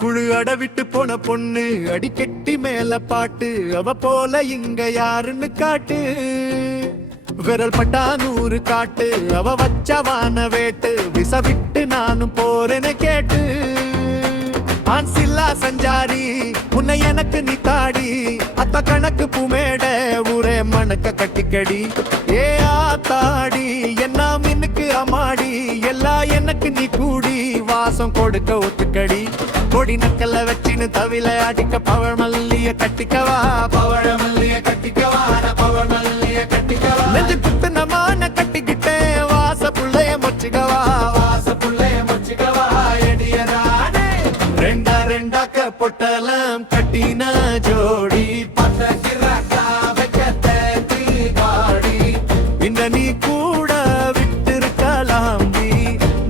குழு அடவிட்டு போன பொண்ணு அடிக்கட்டி மேல பாட்டு அவ போல இங்க யாருன்னு காட்டு விரல் பட்டா 100 காட்டு அவ வச்சவான வேட்டு விச விட்டு நானும் போறேன்னு கேட்டு ஆன்சில்லா சஞ்சாரி உன்னை எனக்கு நீ தாடி அத்த கணக்கு பூமேட ஊரே மணக்க கட்டிக்கடி ஏ ஆத்தாடி என்ன மின்னுக்கு அம்மாடி எல்லாம் எனக்கு நீ கூடி வாசம் கொடுக்க ஒத்துக்கடி கொடி நக்கல்ல வச்சின்னு தவில அடிக்க பவழ மல்லிய கட்டிக்கவா பவழ மல்லிய கட்டிக்கவா பவழ மல்லிய கட்டிக்கவா நெஞ்சு குத்துனமான கட்டிக்கிட்டேன் வாச புள்ளைய மொச்சிக்கவா வாச புள்ளைய மொச்சிக்கவா எடியரானே ரெண்டா ரெண்டாக்க பொட்டலம் கட்டின ஜோடி பத்த கிராக்கா வைக்கத்தே காடி இந்த நீ கூட விட்டிருக்கலாம் நீ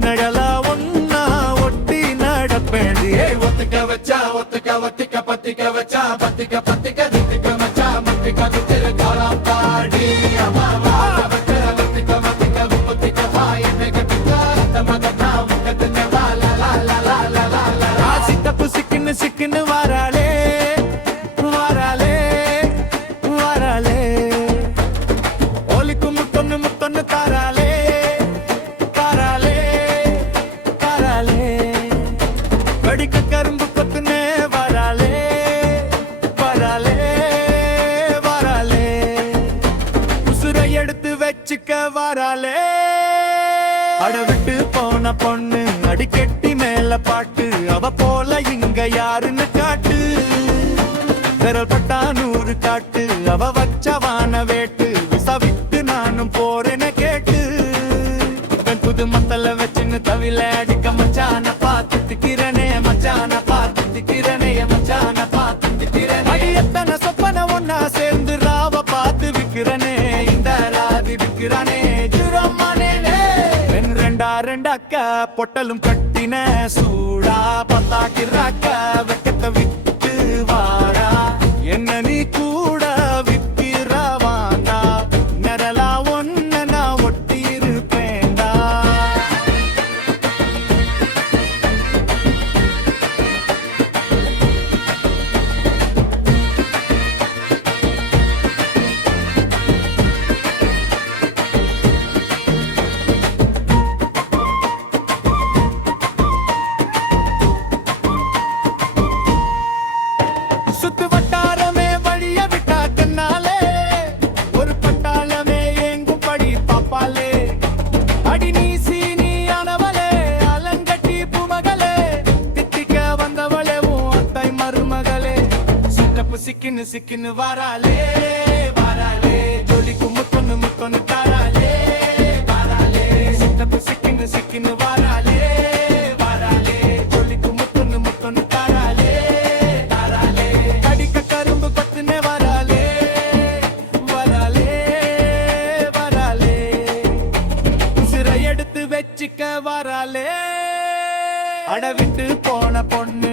நழலா ஒன்னா ஒட்டி நடப்பேண்டி ஒத்துக்க வச்சா ஒத்துக்க ஒத்திக்க பத்திக்க வச்சா பத்திக்க பத்திக்க தித்திக்க வச்சா மத்திக்க தித்திருக்கலாம் பாடி அம்மாவா ஒத்துக்க ஒத்திக்க ஒத்திக்க வாயனை கட்டிக்க தமகனா முகத்துக்கு வாலா லா லா லா லா லா ஆசித்த புசிக்கின்னு சிக்கின்னு வாராளே வாராளே வாராளே ஒலிக்கு முத்தொன்னு முத்தொன்னு தாராளே தாராளே தாராளே கடிக்க கரும்பு கொத்துனே வாராளே வாராளே வாராளே உசுரை எடுத்து வச்சுக்க வாராளே அடவிட்டு போன பொண்ணு அடிக்கட்டி மேல பாட்டு அவ போல இங்க யாருன்னு காட்டு விரல் பட்டா 100 காட்டு அவ வச்சவான வேட்டு விசா விட்டு நானும் போறேன்னு கேட்டு புது மத்தல வச்சுன்னு தவில அடிக்க மச்சான பார்த்து திக்கிறனே மச்சான பார்த்து திக்கிறனே மச்சான பார்த்து திக்கிறனே அடி எத்தனை சொப்பன ஒன்னா சேர்ந்து ராவ பார்த்து விக்கிறனே இந்த ராதி விக்கிறனே ஜுரம்மானே ரெண்டா ரெண்டாக்க பொட்டலும் கட்டின சூடா பத்தாக்கிராக்க வெக்கத்தை விட்டு வாடா என்ன நீ கூட விற்கிறவாண்டா நிரலா ஒன்ன நான் ஒட்டி இருப்பேண்டா சுத்து வட்டாரமே வழிய விட்டா கண்ணாலே ஒரு பட்டாளமே எங்கும் படி பாப்பாலே அடி நீ சீனி ஆனவளே அலங்கட்டி பூமகளே தித்திக்க வந்தவளே உன் அத்தை மருமகளே சித்தப்பு சிக்கின்னு சிக்கின்னு வாராளே வாராளே ஜொலிக்கு முத்தொன்னு முத்தொன்னு தாராளே வாராளே சித்தப்பு சிக்கின்னு சிக்கின்னு வாராளே வாராளே ஜொலிக்கு முத்தொன்னு முத்தொன்னு தாராளே வச்சுக்க வராளே அடவிட்டு போன பொண்ணு